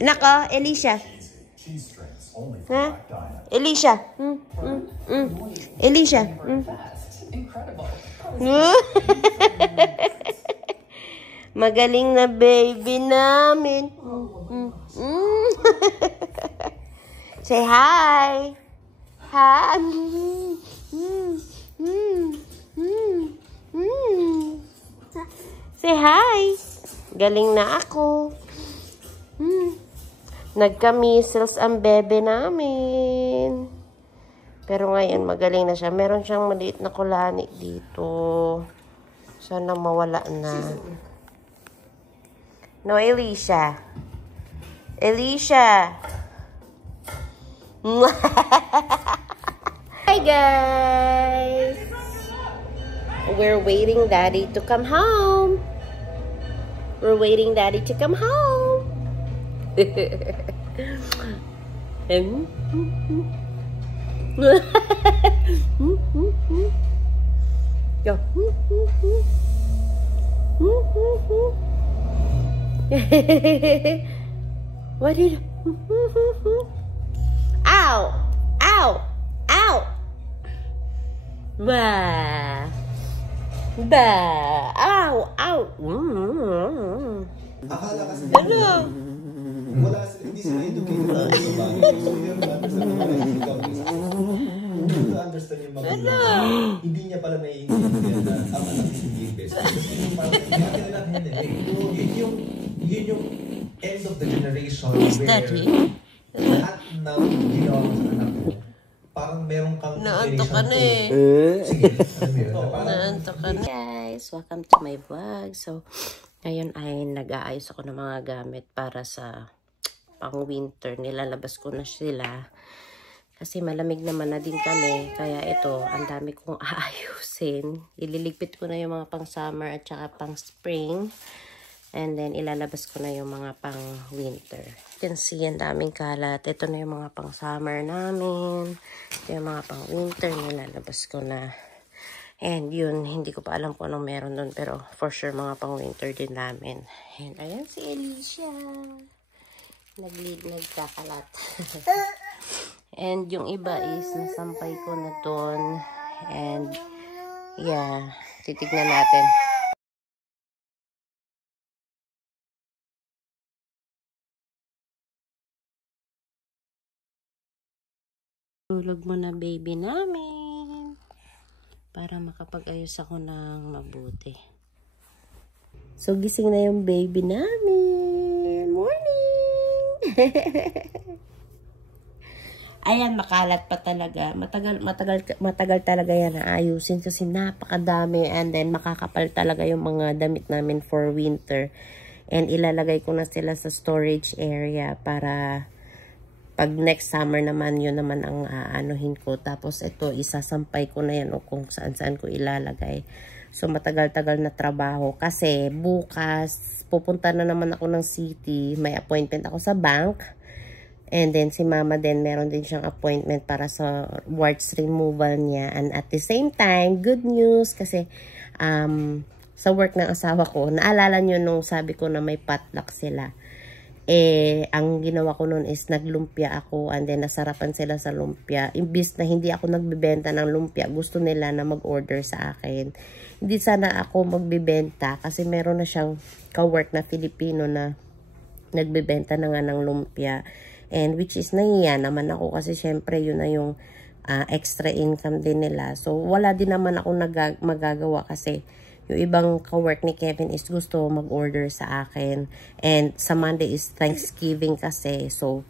Nako, Alicia. Ha? Alicia. Alicia. Magaling na baby namin. Say hi. Hi. Say hi. Galing na ako. Nagka-measles ang bebe namin. Pero ngayon magaling na siya. Meron siyang maliit na kulani dito. Sana mawala na. No, Alicia. Alicia. Hi, guys. We're waiting Daddy to come home. We're waiting Daddy to come home. Go. What did... Ow! Ow! Ow! Bah! Bah! Ow! Ow! Akala kasi Hello! wala sila, hindi sila educated sa bagay. So yun, understand yung mga hindi niya pala naiintindihan na ang anak hindi best. Kasi yung parang yun yung end of the generation where lahat ng ginawa mo sa anak mo, parang meron kang Naantok ka na eh. Sige, alam mo yun. Naantok ka na. Guys, welcome to my vlog. So, ngayon ay nag-aayos ako ng mga gamit para sa pang-winter. Nilalabas ko na sila. Kasi malamig naman na din kami. Kaya ito, ang dami kong aayusin. Ililigpit ko na yung mga pang-summer at saka pang-spring. And then, ilalabas ko na yung mga pang-winter. You can see, ang daming kalat. Ito na yung mga pang-summer namin. Ito yung mga pang-winter. Nilalabas ko na. And yun, hindi ko pa alam kung anong meron doon. Pero for sure, mga pang-winter din namin. And ayan si Alicia. Nagkakalat. And yung iba is nasampay ko na doon. And yeah, titignan natin. Tulog mo na baby namin. Para makapag-ayos ako ng mabuti. So, gising na yung baby namin. Morning! Ayan, makalat pa talaga. Matagal talaga yan na ayusin kasi napakadami. And then, makakapal talaga yung mga damit namin for winter. And ilalagay ko na sila sa storage area para pag next summer naman, yun naman ang anuhin ko. Tapos ito, isasampay ko na yan o kung saan-saan ko ilalagay. So, matagal-tagal na trabaho. Kasi bukas, pupunta na naman ako ng city. May appointment ako sa bank. And then, si mama din, meron din siyang appointment para sa warts removal niya. And at the same time, good news kasi sa work ng asawa ko, naalala nyo nung sabi ko na may potluck sila. Ang ginawa ko noon is naglumpia ako and then nasarapan sila sa lumpia. Imbis na hindi ako nagbebenta ng lumpia, gusto nila na mag-order sa akin. Hindi sana ako magbebenta kasi meron na siyang ka-work na Filipino na nagbebenta na nga ng lumpia. And which is nahiya naman ako kasi syempre yun na yung extra income din nila. So wala din naman ako magagawa kasi yung ibang ka-work ni Kevin is gusto mag-order sa akin. And sa Monday is Thanksgiving kasi. So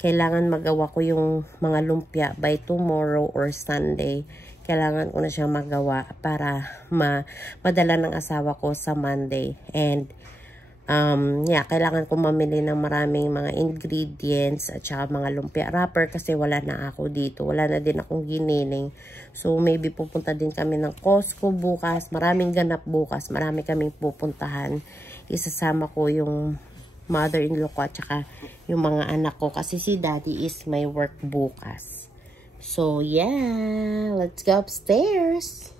kailangan magawa ko yung mga lumpia by tomorrow or Sunday. Kailangan ko na siyang magawa para madala ng asawa ko sa Monday. And yeah, kailangan ko mamili ng maraming mga ingredients at saka mga lumpia wrapper kasi wala na ako dito. Wala na din akong giniling. So, maybe pupunta din kami ng Costco bukas. Maraming ganap bukas. Marami kaming pupuntahan. Isasama ko yung mother-in-law ko at saka yung mga anak ko kasi si daddy is may work bukas. So, yeah. Let's go upstairs.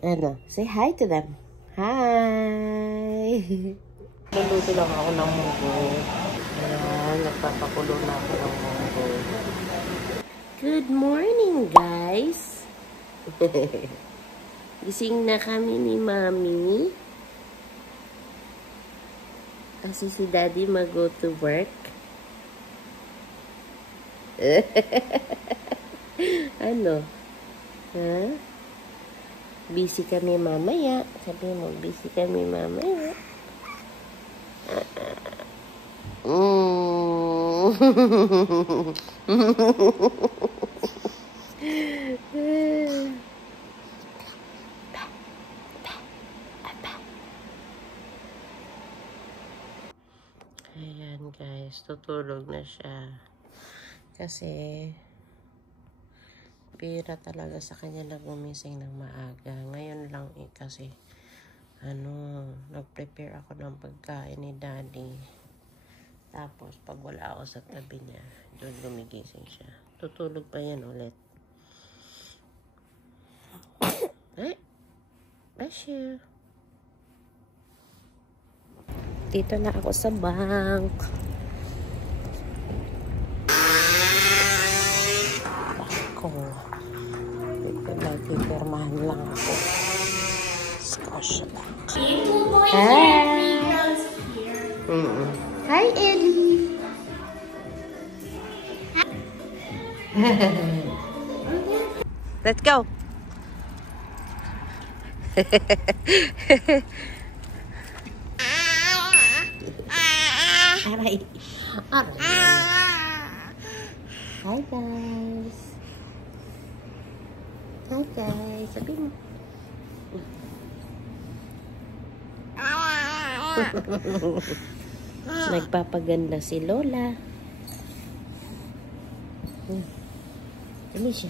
Ano, say hi to them. Hi! Luluto lang ako ng munggo. Ayan, nagpapakulo na ako ng munggo. Good morning, guys! Gising na kami ni Mami. Kasi si Daddy mag-go to work. Ano? Ha? Busy kami mamaya. Sabi mo, busy kami mamaya. Ayan guys, tutulog na siya. Kasi pira talaga sa kanya na gumising ng maaga. Ngayon lang kasi nag-prepare ako ng pagkain ni Daddy. Tapos pag wala ako sa tabi niya, doon gumigising siya. Tutulog pa yan ulit. Bless you. Dito na ako sa bank. Ako. Dito nagpipirmahan lang ako. Scotia Bank. Hi! Hi, Ellie! Let's go! Aray. Hi guys. Hi guys. Sabi mo. Nagpapaganda si Lola. Dali siya.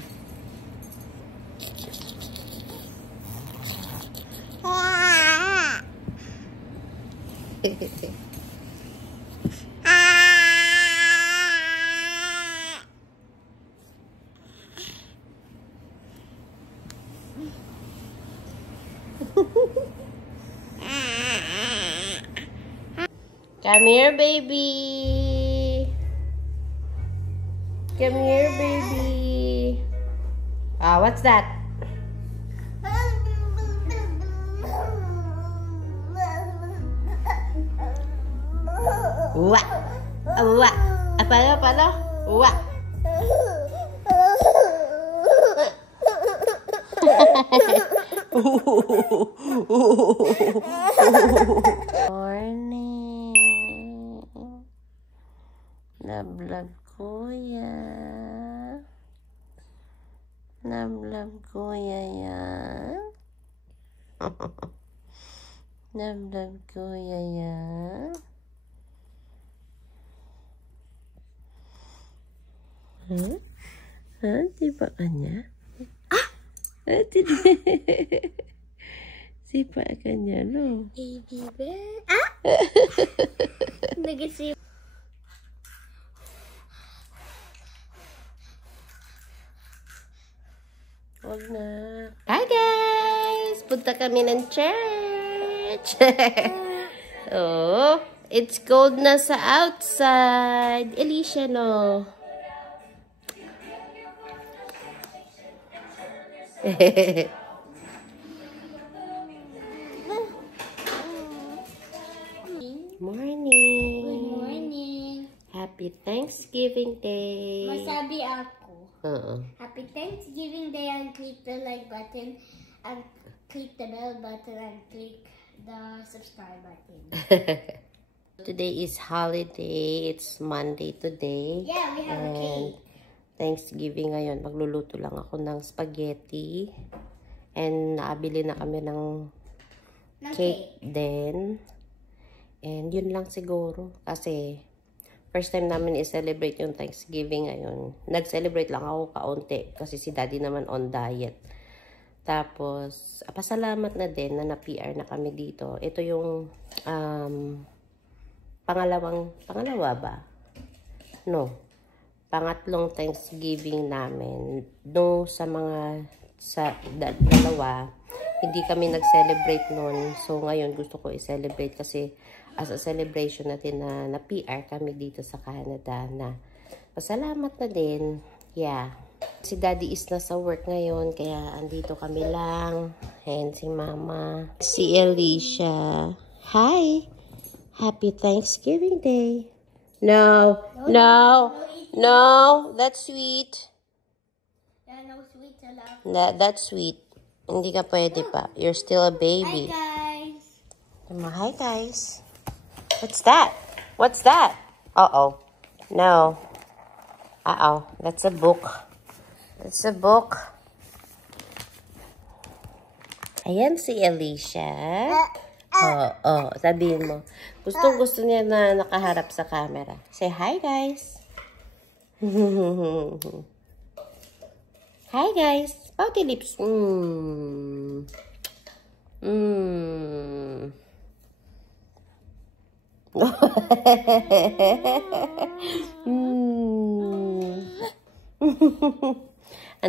Come here, baby. Come here, baby. What's that? Uwa. Uwa. Apalo? Uwa. Morning. Nablog kuya. Nablog kuya yan. Nablog kuya yan. Sipa ka niya? Sipa ka niya, no? Baby bear. Nagasip. Huwag na. Hi guys! Punta kami ng church. Oh, it's cold na sa outside. Alicia, no? Morning. Good morning. Happy Thanksgiving Day. Masabi ako. Oo. Happy Thanksgiving Day and click the like button and click the bell button and click the subscribe button. Today is holiday. It's Monday today. Yeah, we have a cake. Thanksgiving ngayon. Magluluto lang ako ng spaghetti. And nakabili na kami ng cake din. And yun lang siguro. Kasi first time namin i-celebrate yung Thanksgiving ngayon. Nag-celebrate lang ako kaunti. Kasi si Daddy naman on diet. Tapos, pasalamat na din na na-PR na kami dito. Ito yung pangalawa ba? No. Pangatlong Thanksgiving namin. No, sa dalawa, hindi kami nag-celebrate noon. So, ngayon gusto ko i-celebrate kasi as a celebration natin na PR kami dito sa Canada na pasalamat na din. Yeah. Si Daddy is nasa work ngayon kaya andito kami lang. And si Mama. Si Alicia. Hi! Happy Thanksgiving Day. No. That's sweet. Yeah, no sweets allowed. That's sweet. Hindi ka pwede pa. You're still a baby. Hi, guys. Hi, guys. What's that? What's that? Uh-oh. No. Uh-oh. That's a book. That's a book. Ayan si Alicia. Oh, sabihin mo. Gusto niya na nakaharap sa camera. Say hi, guys. Hi, guys. Pouty lips. Ang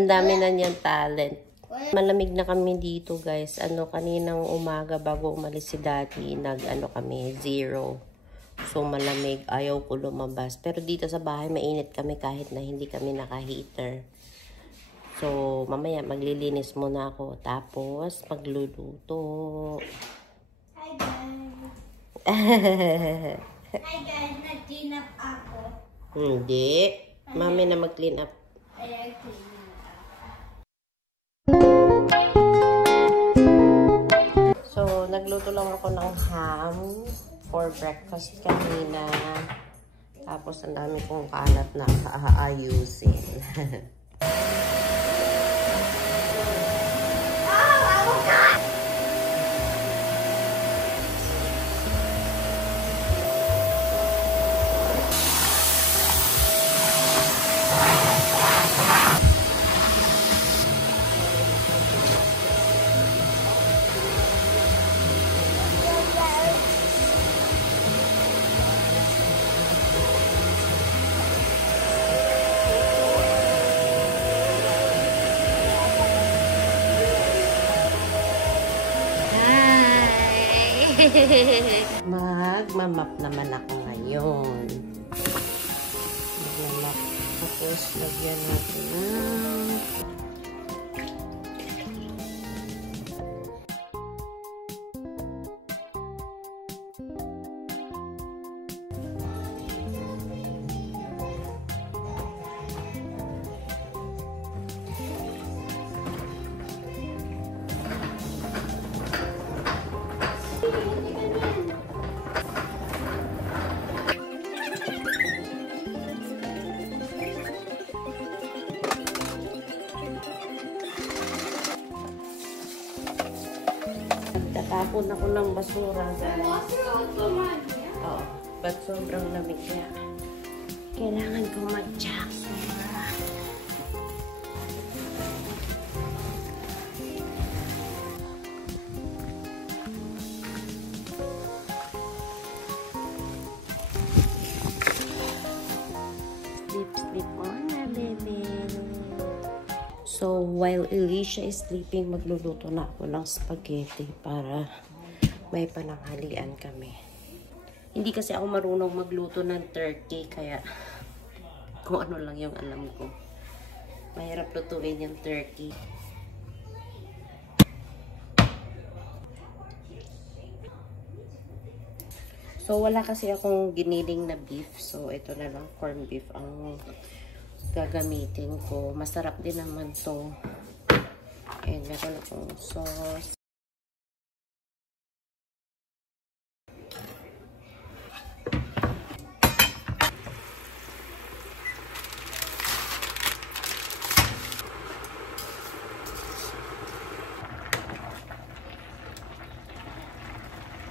dami na niyang talent. Malamig na kami dito, guys. Kaninang umaga bago umalis si Daddy, kami, 0. So, malamig. Ayaw ko lumabas. Pero dito sa bahay, mainit kami kahit na hindi kami naka-heater. So, mamaya maglilinis muna ako. Tapos, magluluto. Hi, guys. Hi, guys. Nag-clean up ako. Hindi. Mami na mag-clean up. Ayan, clean up. So, nagluto lang ako ng ham for breakfast kanina. Tapos, ang dami kong kalat na aayusin. Magmamap naman ako ngayon. Magmamap. Tapos, lagyan natin Tapon ako ng basura, guys. Oo. But sobrang lamig kaya kailangan ko mag-jacksura. Sleep on na, baby. So, while Alicia is sleeping, magluluto na ako ng spaghetti para may pananghalian kami. Hindi kasi ako marunong magluto ng turkey, kaya kung ano lang yung alam ko. Mahirap lutuin yung turkey. So, wala kasi akong giniling na beef. So, ito na lang, corned beef ang gagamitin ko. Masarap din naman to. And meron akong sauce.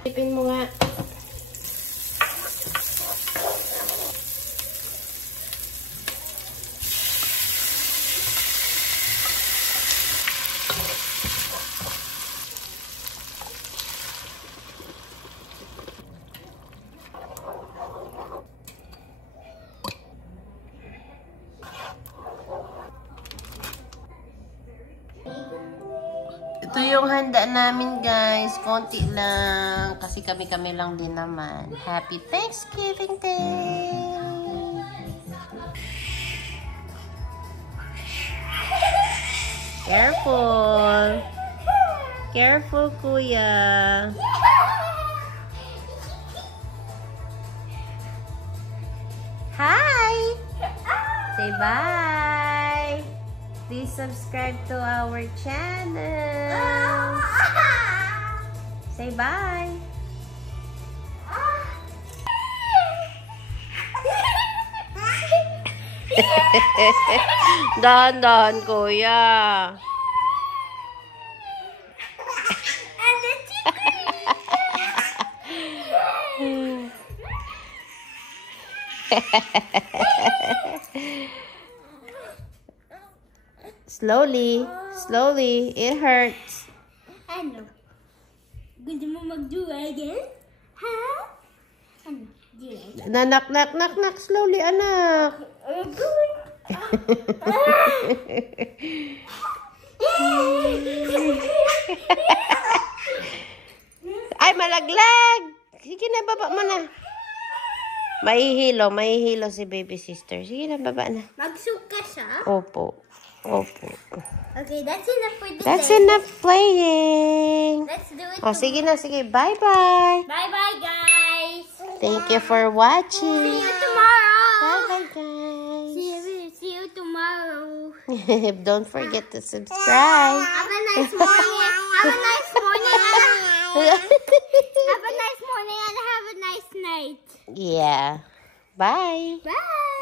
Tipin mo nga. Ito yung handa namin, guys. Konti lang. Kasi kami-kami lang din naman. Happy Thanksgiving Day! Careful! Careful, kuya! Hi! Say bye! Please subscribe to our channel. Say bye. Dahan-dahan, kuya. Slowly, slowly. It hurts. Ano? Gusto mo mag-do again? Ha? Ano? Do it. Knock, knock, knock, knock. Slowly, anak. Good. Ay, malaglag. Sige na, baba mo na. Mahihilo si baby sister. Sige na, baba na. Magsuka siya? Opo. Opo. Okay, that's enough for today. That's enough playing. Let's do it. Oh, sige na, sige. Bye-bye. Bye-bye, guys. Thank you for watching. See you tomorrow. Bye-bye, guys. See you tomorrow. Don't forget to subscribe. Have a nice morning. Have a nice morning. Have a nice morning and have a nice night. Yeah. Bye. Bye.